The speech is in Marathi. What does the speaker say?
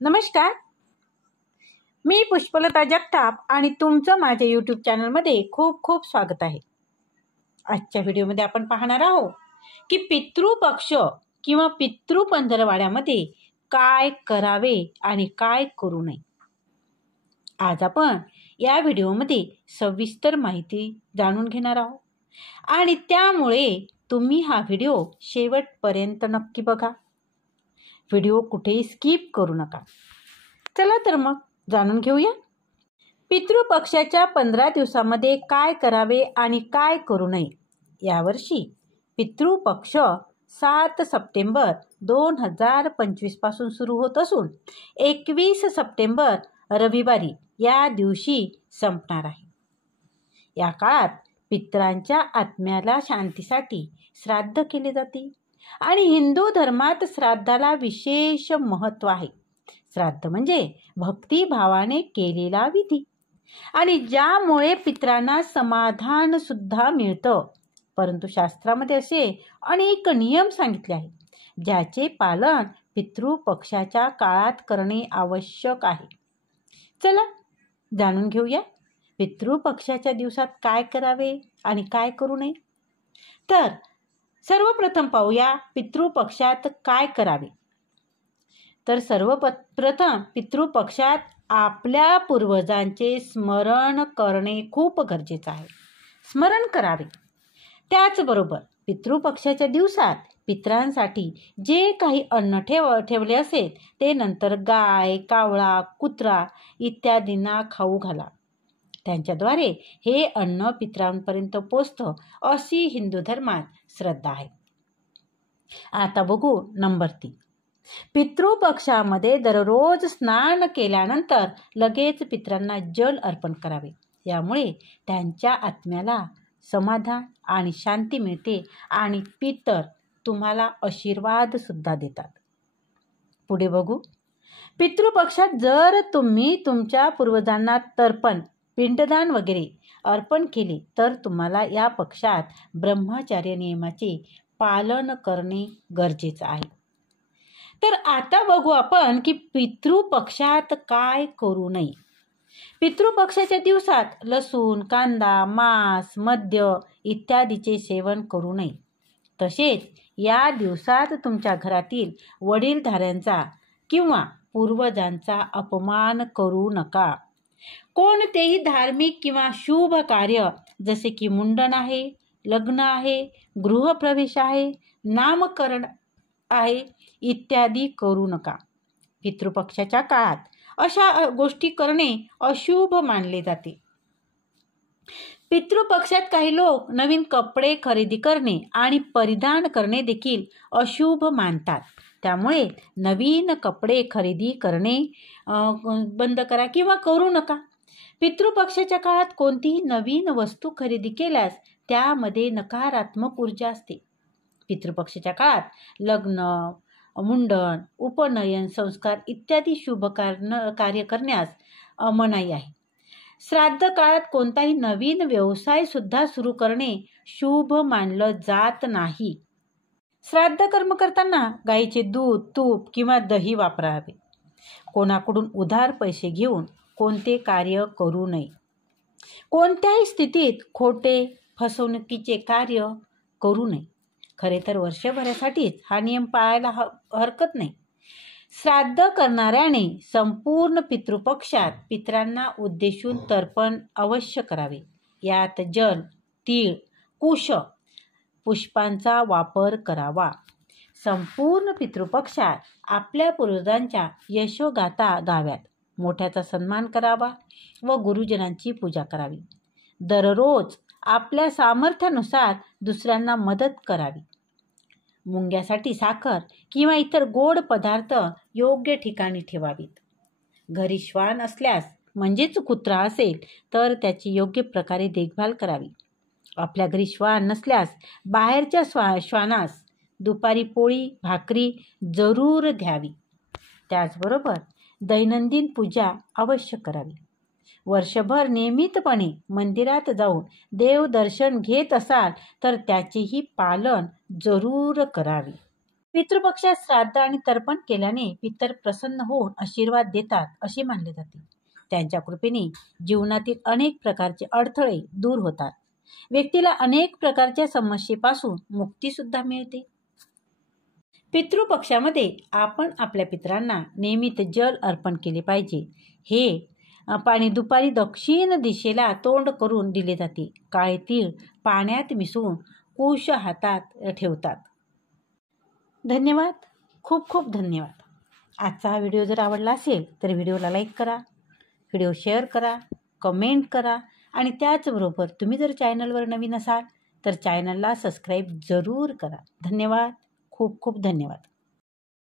नमस्कार, मी पुष्पलता जगताप आणि तुमचं माझ्या यूट्यूब चॅनलमध्ये खूप खूप स्वागत आहे. आजच्या व्हिडिओमध्ये आपण पाहणार आहोत की पितृपक्ष किंवा पितृपंधरवाड्यामध्ये काय करावे आणि काय करू नये. आज आपण या व्हिडिओमध्ये सविस्तर माहिती जाणून घेणार आहोत आणि त्यामुळे तुम्ही हा व्हिडिओ शेवटपर्यंत नक्की बघा. व्हिडिओ कुठेही स्किप करू नका. चला तर मग जाणून घेऊया. पितृपक्षाच्या 15 दिवसामध्ये काय करावे आणि काय करू नये. यावर्षी पितृपक्ष 7 सप्टेंबर 2025 पासून सुरू होत असून 21 सप्टेंबर रविवारी या दिवशी संपणार आहे. या काळात पितरांच्या आत्म्याला शांतीसाठी श्राद्ध केले जाते आणि हिंदू धर्मात श्राद्धाला विशेष महत्त्व आहे. श्राद्ध म्हणजे भक्तिभावाने केलेला विधी आणि ज्यामुळे पितरांना समाधान सुद्धा मिळतं. परंतु शास्त्रामध्ये असे अनेक नियम सांगितले आहेत ज्याचे पालन पितृपक्षाच्या काळात करणे आवश्यक आहे. चला जाणून घेऊया पितृपक्षाच्या दिवसात काय करावे आणि काय करू नये. तर सर्वप्रथम पाहूया पितृपक्षात काय करावे. तर सर्वप्रथम पितृपक्षात आपल्या पूर्वजांचे स्मरण करणे खूप गरजेचे आहे. स्मरण करावे. त्याचबरोबर पितृपक्षाच्या दिवसात पितरांसाठी जे काही अन्न ठेवले असेल ते नंतर गाय, कावळा, कुत्रा इत्यादींना खाऊ घाला. त्यांच्याद्वारे हे अन्न पितरांपर्यंत पोचतं अशी हिंदू धर्मात श्रद्धा आहे. आता बघू नंबर 3. पितृपक्षामध्ये दररोज स्नान केल्यानंतर लगेच पितरांना जल अर्पण करावे. यामुळे त्यांच्या आत्म्याला समाधान आणि शांती मिळते आणि पितर तुम्हाला आशीर्वाद सुद्धा देतात. पुढे बघू. पितृपक्षात जर तुम्ही तुमच्या पूर्वजांना तर्पण, पिंडदान वगैरे अर्पण केले तर तुम्हाला या पक्षात ब्रह्मचर्य नियमाचे पालन करणे गरजेचे आहे. तर आता बघू आपण की पितृपक्षात काय करू नये. पितृपक्षाच्या दिवसात लसूण, कांदा, मांस, मद्य इत्यादीचे सेवन करू नये. तसेच या दिवसात तुमच्या घरातील वडीलधाऱ्यांचा किंवा पूर्वजांचा अपमान करू नका. कोणतेही धार्मिक किंवा शुभ कार्य जसे की मुंडन आहे, लग्न आहे, गृहप्रवेश आहे, नामकरण आहे इत्यादी करू नका. पितृपक्षाच्या काळात अशा गोष्टी करणे अशुभ मानले जाते. पितृपक्षात काही लोक नवीन कपडे खरेदी करणे आणि परिधान करणे देखील अशुभ मानतात. त्यामुळे नवीन कपडे खरेदी करणे बंद करा किंवा करू नका. पितृपक्षाच्या काळात कोणतीही नवीन वस्तू खरेदी केल्यास त्यामध्ये नकारात्मक ऊर्जा असते. पितृपक्षाच्या काळात लग्न, मुंडन, उपनयन संस्कार इत्यादी शुभ कार्य करण्यास मनाई आहे. श्राद्ध काळात कोणताही नवीन व्यवसाय सुद्धा सुरू करणे शुभ मानलं जात नाही. श्राद्ध कर्म करताना गाईचे दूध, तूप किंवा दही वापरावे. कोणाकडून उधार पैसे घेऊन कोणते कार्य करू नये. कोणत्याही स्थितीत खोटे, फसवणुकीचे कार्य करू नये. खरे तर वर्षभरासाठीच हा नियम पाळायला हरकत नाही. श्राद्ध करणाऱ्याने संपूर्ण पितृपक्षात पितरांना उद्देशून तर्पण अवश्य करावे. यात जल, तीळ, कुश, पुष्पांचा वापर करावा. संपूर्ण पितृपक्षात आपल्या पूर्वजांच्या यशोगाथा गाव्यात. मोठ्याचा सन्मान करावा व गुरुजनांची पूजा करावी. दररोज आपल्या सामर्थ्यानुसार दुसऱ्यांना मदत करावी. मुंग्यासाठी साखर किंवा इतर गोड पदार्थ योग्य ठिकाणी ठेवावीत. घरी श्वान असल्यास म्हणजेच कुत्रा असेल तर त्याची योग्य प्रकारे देखभाल करावी. आपल्या घरी श्वान नसल्यास बाहेरच्या श्वानास दुपारी पोळी भाकरी जरूर द्यावी. त्याचबरोबर दैनंदिन पूजा अवश्य करावी. वर्षभर नियमितपणे मंदिरात जाऊन देवदर्शन घेत असाल तर त्याचेही पालन जरूर करावे. पितृपक्षात श्राद्ध आणि तर्पण केल्याने पितर प्रसन्न होऊन आशीर्वाद देतात असे मानले जाते. त्यांच्या कृपेने जीवनातील अनेक प्रकारचे अडथळे दूर होतात. व्यक्तीला अनेक प्रकारच्या समस्येपासून मुक्ती सुद्धा मिळते. पितृपक्षामध्ये आपण आपल्या पितरांना नियमित जल अर्पण केले पाहिजे. हे पाणी दुपारी दक्षिण दिशेला तोंड करून दिले जाते. काळे तीळ पाण्यात मिसळून कुश हातात ठेवतात. धन्यवाद. खूप खूप धन्यवाद. आजचा हा व्हिडिओ जर आवडला असेल तर व्हिडिओला लाईक करा, व्हिडिओ शेअर करा, कमेंट करा आणि त्याचबरोबर तुम्ही जर चॅनलवर नवीन असाल तर चॅनलला सबस्क्राईब जरूर करा. धन्यवाद. खूप खूप धन्यवाद.